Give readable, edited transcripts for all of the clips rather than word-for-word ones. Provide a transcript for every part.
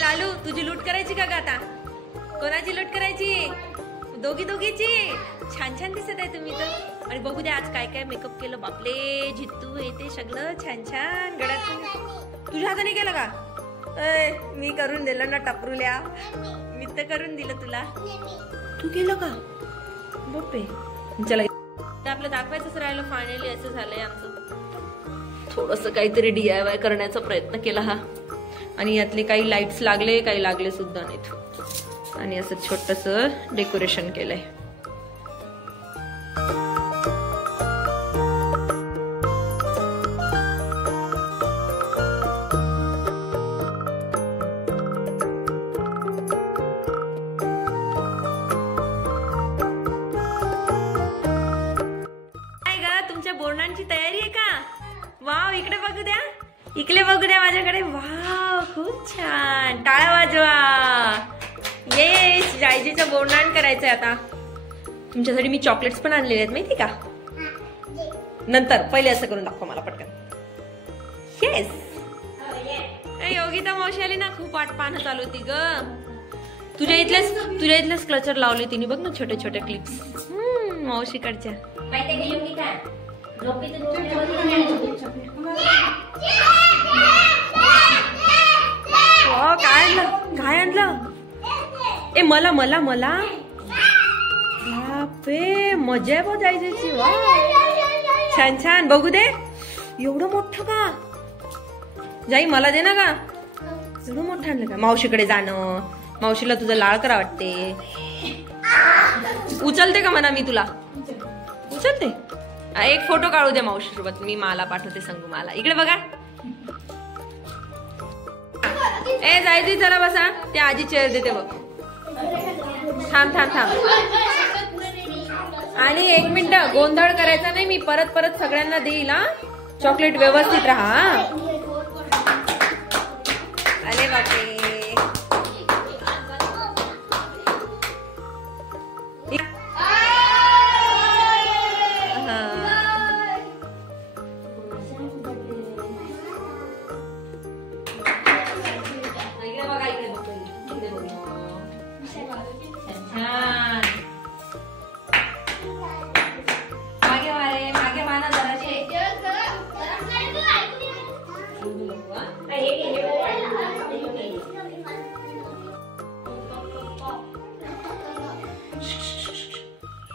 लालू तुझी लूट करायची का ग आता? कोणाची लूट करायची? दोघीची. छान छान दिसत आहे तुम्ही तर. आणि बघू द्या आज काय काय मेकअप केलं. बापले जित्तू हे ते सगळं छान छान गळ्यात. तुझ्या हाताने केलं का? मी करून दिलं ना टपरूल्या. मी तर करून दिलं तुला. तू केलं का? बापरे. चला आपलं दाखवायचंच राहिलं. फायनली असं झालंय आमचं. थोडस काहीतरी DIY करण्याचा प्रयत्न केला हा. आणि यातले काही लाईट्स लागले, काही लागले सुद्धा नाहीत. आणि असं छोटस डेकोरेशन केलंय. काय ग तुमच्या बोर्डांची तयारी आहे का? वाव इकडे बघू द्या. इकडे बघू द्या माझ्याकडे. वाव खूप छान. टाळ्या वाजवा. येस जायजीचं बोर्डाण करायचंय आता. तुमच्यासाठी मी चॉकलेट्स पण आणलेले आहेत माहिती का? नंतर पहिले असं करून दाखव मला पटकन. येस योगिता मावशी आली ना. खूप वाट पाहणं चालू होती ग. तुझ्या इथलेच क्लचर लावले तिने बघ ना छोटे छोटे क्लिप्स मावशीकडच्या. काय आणलं? ए मला मला मला बापे मजा आहे बघ जायची. वा छान छान. बघू दे. एवढं मोठं का? जाई मला दे ना का. एवढं मोठं आणलं का? मावशीकडे जाणं. मावशीला तुझं लाळ करा वाटते. उचलते का म्हणा मी तुला? उचलते. एक फोटो काढू दे मावशी सोबत. मी मला पाठवते संगू मला. इकडे बघा. ए जायची चला बसा. त्या आजी चेअर देते बघ. थांब. आणि 1 मिनिट गोंधळ करायचा नाही. मी परत सगळ्यांना देईल हा. चॉकलेट व्यवस्थित राहा. अरे बापरे.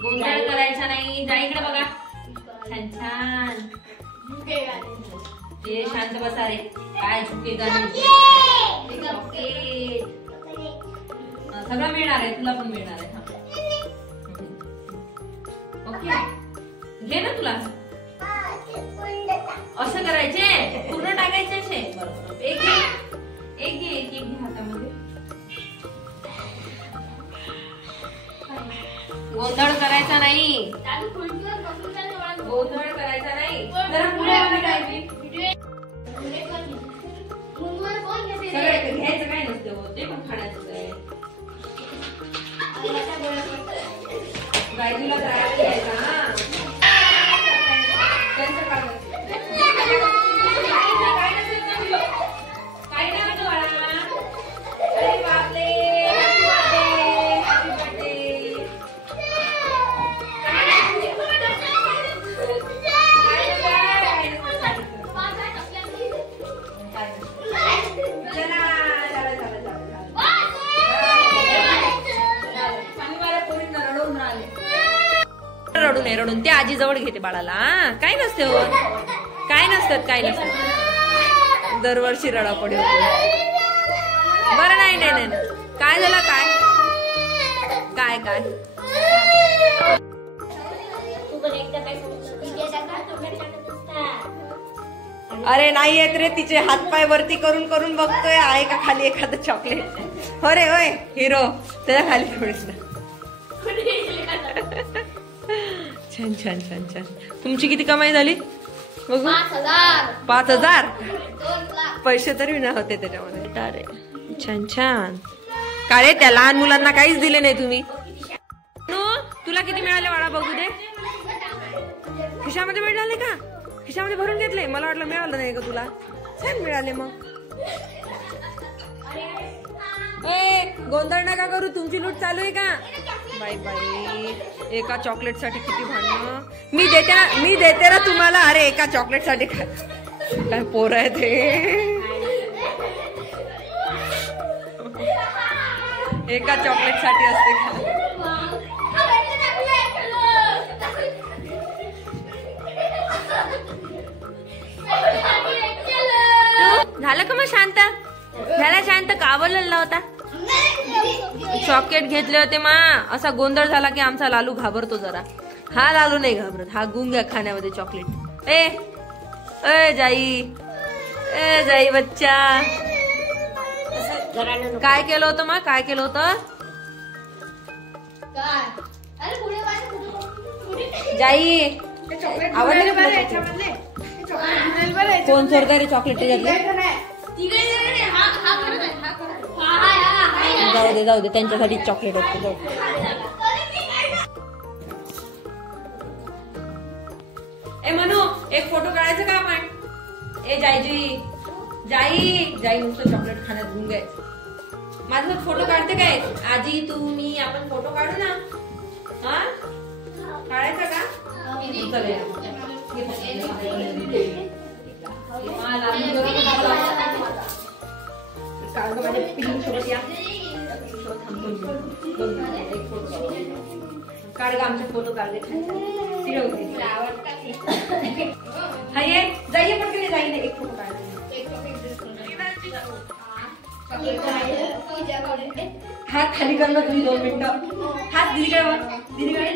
गोंधळ करायचा नाही. जा इकडे बघा. छान छान. ते शांत बसा रे. काय झुके सगळं मिळणार आहे. तुला पण मिळणार आहे. ओके घे ना तुला. असं करायचे. पूर्ण टाकायचे असे. बरोबर. एक घे हातामध्ये. गोंधळ करायचा नाही. गोंधळ करायचा नाही. घ्यायचं काय नसतं. ते पण खाण्याचं आहे. गायजीला त्रास घ्यायचा ना. त्यांचं काय रडून ते आजी जवळ घेते बाळाला. काय नसते हो. काय नसतात. दरवर्षी रडा पडे. बरं नाही. काय झालं? काय अरे नाही येत रे. तिचे हातपाय वरती करून बघतोय आहे का खाली एखादं चॉकलेट. अरे होय हिरो. त्याच्या खाली थोडीस. छान. तुमची किती कमाई झाली बघू? 5,000. पैसे तरी ना होते त्याच्यामध्ये. अरे छान. का रे त्या लहान मुलांना काहीच दिले नाही तुम्ही? तुला किती मिळाले बाळा बघू दे. खिशामध्ये मिळाले का? खिशामध्ये भरून घेतले. मला वाटलं मिळालं नाही का तुला. छान मिळाले मग. गोंधळ नका करू, तुमची लूट चालू आहे का? बाई बाई, एका चॉकलेट साठी किती भांडणं. मी देते ना तुम्हाला. अरे एका चॉकलेट साठी काय पोर आहे ते. एका चॉकलेट साठी असते का? झालं का मग शांत? झाला शांत? का बोलला होता? चॉकलेट घेतले होते मा. असा गोंधळ झाला की आमचा लालू घाबरतो जरा. हा लालू नाही घाबरत, हा गुंग्या खाण्यामध्ये चॉकलेट. ए जाई, ए जाई बच्चा, काय केलं होतं मा? काय केलं होतं? जाई आवडले कोण सोडता रे चॉकलेट त्याच्यातले? जाऊ दे त्यांच्यासाठी चॉकलेट असते. जाऊ. ए मनू, एक फोटो काढायचा का आपण? ए जाई नुसतं चॉकलेट खाण्यात गुंग आहे. माझ्यासोबत फोटो काढते काय? आजी तू मी आपण फोटो काढू ना. हा काढायचा का? काढ गा आमचे फोटो काढले. हा ये जाईये पटकन जाईने एक फोटो काढले. हात खाली कर ना तुम्ही 2 मिनिटं. हात दिदीकडे